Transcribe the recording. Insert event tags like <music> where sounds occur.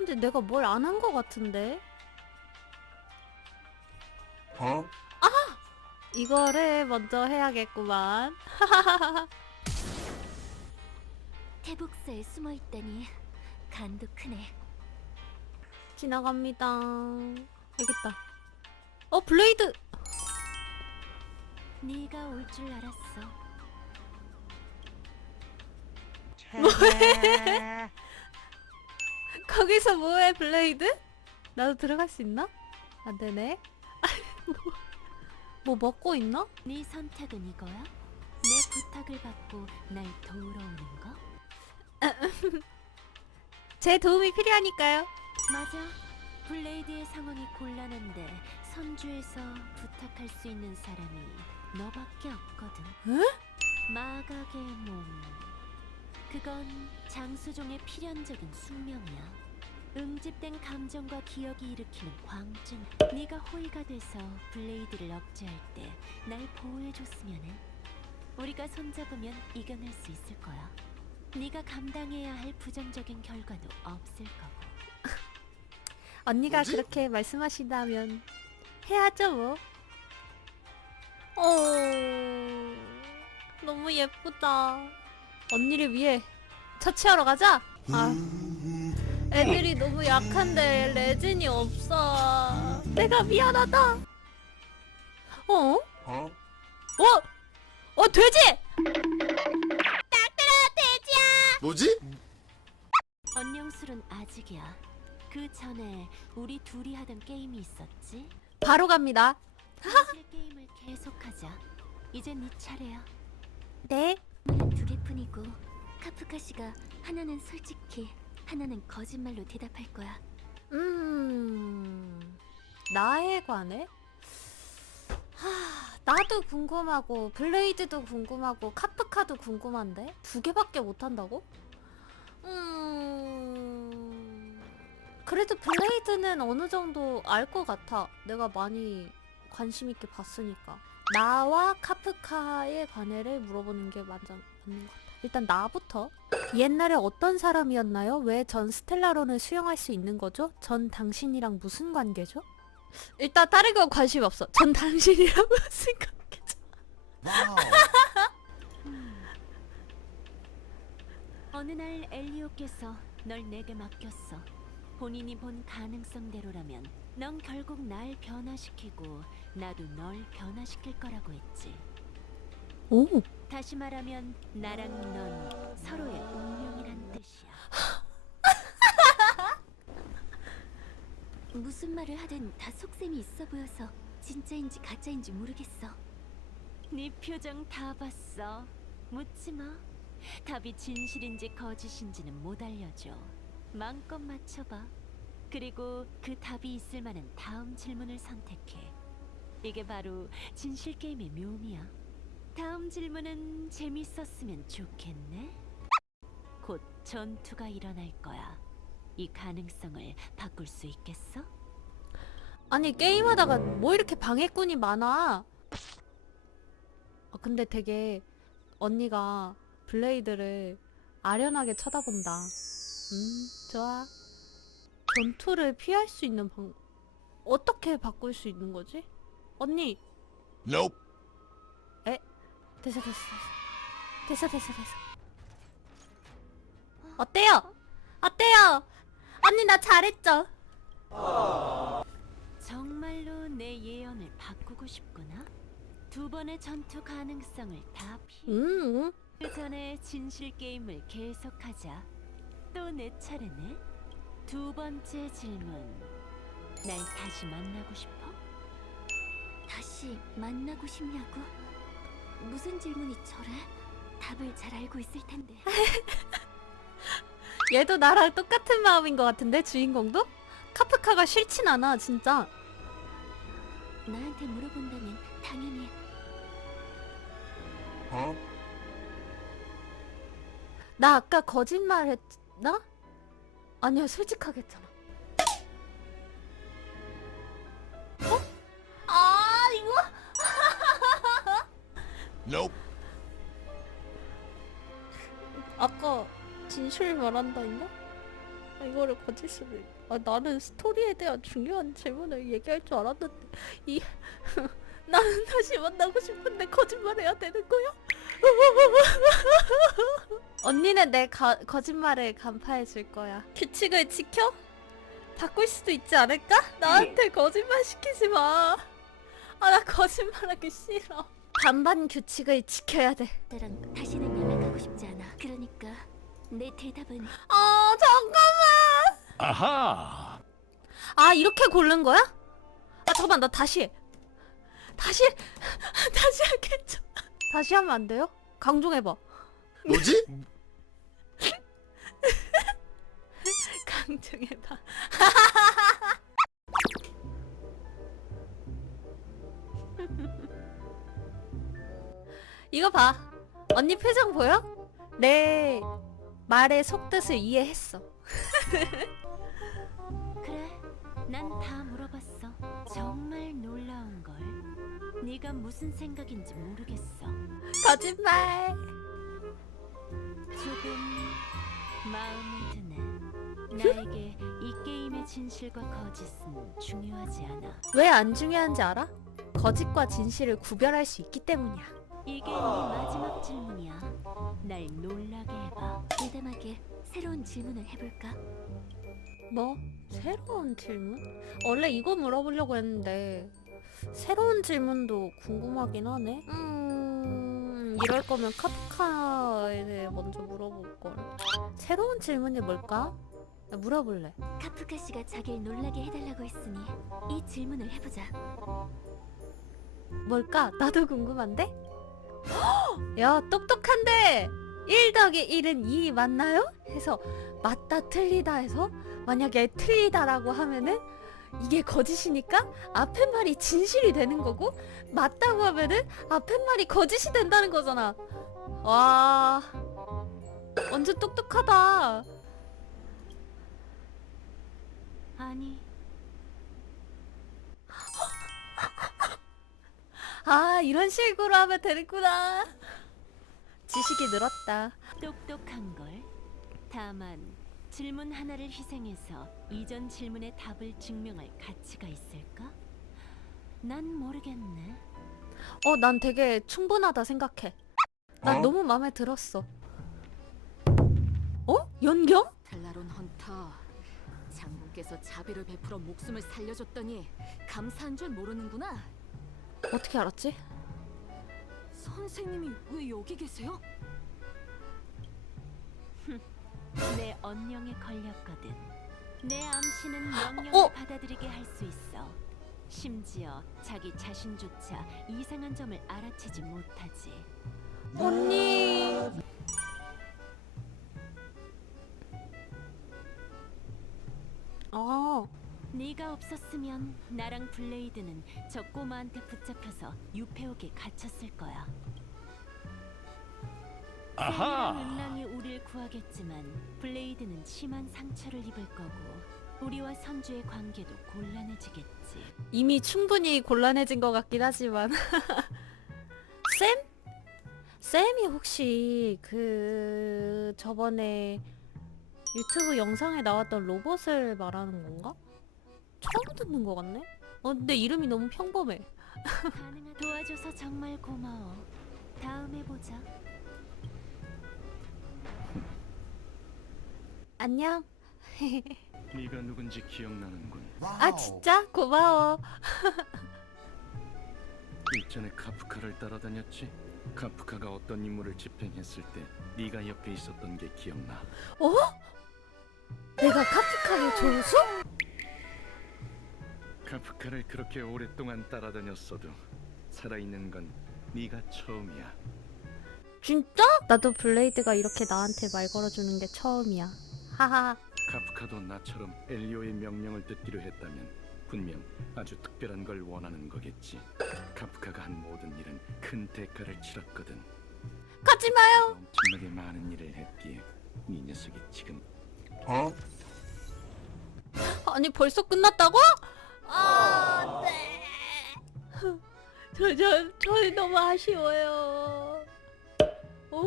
근데 내가 뭘 안 한 거 같은데? 어? 이거를 먼저 해야겠구만. <laughs> 태복사에 숨어 있다니 간도 크네. 지나갑니다. 알겠다. 어 블레이드. 네가 올 줄 알았어. <laughs> 거기서 뭐해 블레이드? 나도 들어갈 수 있나? 안 되네. 뭐, 뭐 먹고 있나? 네 선택은 이거야? 내 부탁을 받고 날 도우러 오는 거? <laughs> 제 도움이 필요하니까요. 맞아. 블레이드의 상황이 곤란한데 선주에서 부탁할 수 있는 사람이 너밖에 없거든. 에? 마각의 몸. 그건 장수종의 필연적인 숙명이야. 응집된 감정과 기억이 일으키는 광증. 네가 호의가 돼서 블레이드를 억제할 때 날 보호해줬으면 해. 우리가 손잡으면 이겨낼 수 있을 거야. 네가 감당해야 할 부정적인 결과도 없을 거고. <laughs> 언니가 뭐지? 그렇게 말씀하신다면 해야죠 뭐. 어 너무 예쁘다. 언니를 위해 처치하러 가자. 아 애들이 너무 약한데 레진이 없어. 내가 미안하다. 어? 어? 어? 어 돼지! 뭐지? 언영술은 아직이야. 그 전에 우리 둘이 하던 게임이 있었지. 바로 갑니다. 그 게임을 계속하자. 이제 네 차례야. 네. 두 개뿐이고 카프카 씨가 하나는 솔직히, 하나는 거짓말로 대답할 거야. 음 나에 관해? 하 나도 궁금하고 블레이드도 궁금하고 카프카도 궁금한데 두 개밖에 못 한다고? 음 그래도 블레이드는 어느 정도 알 것 같아. 내가 많이 관심 있게 봤으니까. 나와 카프카의 관해를 물어보는 게 맞아, 맞는 것 같아. 일단 나부터 옛날에 어떤 사람이었나요? 왜 전 스텔라론을 수용할 수 있는 거죠? 전 당신이랑 무슨 관계죠? 일단 다른 건 관심 없어. 전 당신이랑 <laughs> 무슨 관계죠? 어느 날 엘리오께서 널 내게 맡겼어. 본인이 본 가능성대로라면 넌 결국 날 변화시키고 나도 널 변화시킬 거라고 했지. 오, 다시 말하면 나랑 넌 서로의 운명이란 뜻이야. <laughs> 무슨 말을 하든 다 속셈이 있어 보여서 진짜인지 가짜인지 모르겠어. 네 표정 다 봤어. 묻지 마. 답이 진실인지 거짓인지는 못 알려줘. 마음껏 맞춰봐. 그리고 그 답이 있을 만한 다음 질문을 선택해. 이게 바로 진실 게임의 묘미야. 다음 질문은 재밌었으면 좋겠네. 곧 전투가 일어날 거야. 이 가능성을 바꿀 수 있겠어? 아니 게임하다가 뭐 이렇게 방해꾼이 많아? 아, 근데 되게 언니가 블레이드를 아련하게 쳐다본다. 음, 좋아. 전투를 피할 수 있는 방 어떻게 바꿀 수 있는 거지? 언니, Nope. 됐어 됐어 됐어 됐어 됐어 됐어. 어때요? 어때요? 언니 나 잘했죠? 정말로 내 예언을 바꾸고 싶구나. 두 번의 전투 가능성을 다 피. 음, 그 전에 진실 게임을 계속하자. 또 내 차례네. 두 번째 질문. 날 다시 만나고 싶어? 다시 만나고 싶냐고? 무슨 질문이 저래? 답을 잘 알고 있을 텐데. <laughs> 얘도 나랑 똑같은 마음인 것 같은데 주인공도? 카프카가 싫진 않아 진짜. 나한테 물어본다면 당연히 어? 나 아까 거짓말 했나? 아니야 솔직하게 했잖아. 했나? 아 이거를 거짓을 아, 나는 스토리에 대한 중요한 질문을 얘기할 줄 알았는데 이 <laughs> 나는 다시 만나고 싶은데 거짓말해야 되는 거야? <laughs> 언니는 내 가, 거짓말을 간파해 줄 거야. 규칙을 지켜? 바꿀 수도 있지 않을까? 나한테 거짓말 시키지 마. 아 나 거짓말하기 싫어. 반반 규칙을 지켜야 돼. 나랑 다시는 연락하고 싶지 않아. 내 대답은 아 잠깐만. 아하. 아 이렇게 고른 거야? 아 잠깐만 나 다시 해. 다시 <laughs> 다시 하겠죠. 다시 하면 안 돼요? 강종해봐. 뭐지? <laughs> 강종해봐. <laughs> 이거 봐. 언니 표정 보여? 내 말의 속뜻을 이해했어. <laughs> 그래. 난 다 물어봤어. 정말 놀라운 걸. 네가 무슨 생각인지 모르겠어. 거짓말. 조금 마음에 드네. <laughs> 나에게 이 게임의 진실과 거짓은 중요하지 않아. 왜 안 중요한지 알아? 거짓과 진실을 구별할 수 있기 때문이야. 이게 네 마지막 질문이야. 날 놀라게 해봐. 대담하게 새로운 질문을 해볼까? 뭐? 새로운 질문? 원래 이거 물어보려고 했는데 새로운 질문도 궁금하긴 하네. 음, 이럴 거면 카프카에 대해 먼저 물어볼 걸. 새로운 질문이 뭘까? 나 물어볼래. 카프카 씨가 자기를 놀라게 해달라고 했으니 이 질문을 해보자. 뭘까? 나도 궁금한데? 헉! <gasps> 야, 똑똑한데! 1 더하기 1은 2 맞나요? 해서 맞다 틀리다 해서 만약에 틀리다라고 하면은 이게 거짓이니까 앞에 말이 진실이 되는 거고 맞다고 하면은 앞에 말이 거짓이 된다는 거잖아. 와. 완전 똑똑하다. 아니, 아, 이런 식으로 하면 되는구나. 지식이 늘었다. 똑똑한 걸. 다만 질문 하나를 희생해서 이전 질문의 답을 증명할 가치가 있을까? 난 모르겠네. 어, 난 되게 충분하다 생각해. 난 어? 너무 마음에 들었어. 어? 연경? 텔라론 헌터 장군께서 자비를 베풀어 목숨을 살려줬더니 감사한 줄 모르는구나 어떻게 알았지? 선생님이 왜 여기 계세요? <laughs> 내 언령에 걸렸거든. 내 암시는 명령을 어? 받아들이게 할 수 있어. 심지어 자기 자신조차 이상한 점을 알아채지 못하지. 언니. 아, 네가 없었으면 나랑 블레이드는 저 꼬마한테 붙잡혀서 유폐옥에 갇혔을 거야. 아하. 은랑이 우릴 구하겠지만 블레이드는 심한 상처를 입을 거고 우리와 선주의 관계도 곤란해지겠지. 이미 충분히 곤란해진 것 같긴 하지만. <laughs> 쌤? 쌤이 혹시 그 저번에 유튜브 영상에 나왔던 로봇을 말하는 건가? 처음 듣는 것 같네? 어, 근데 이름이 너무 평범해. 도와줘서 정말 고마워. 다음에 보자. 안녕. 네가 누군지 기억나는군. 아 진짜? 고마워. <laughs> 일전에 카프카를 따라다녔지. 카프카가 어떤 임무를 집행했을 때 네가 옆에 있었던 게 기억나. 어? 내가 카프카의 조수? 카프카를 그렇게 오랫동안 따라다녔어도 살아있는 건 네가 처음이야. 진짜? 나도 블레이드가 이렇게 나한테 말 걸어주는 게 처음이야. 하하. 카프카도 나처럼 엘리오의 명령을 듣기로 했다면 분명 아주 특별한 걸 원하는 거겠지. 카프카가 한 모든 일은 큰 대가를 치렀거든. 가지 마요. 엄청나게 많은 일을 했기에 네 녀석이 지금 어? 아니 벌써 끝났다고? 아, 네. 저, 저, 저희 너무 아쉬워요. 오,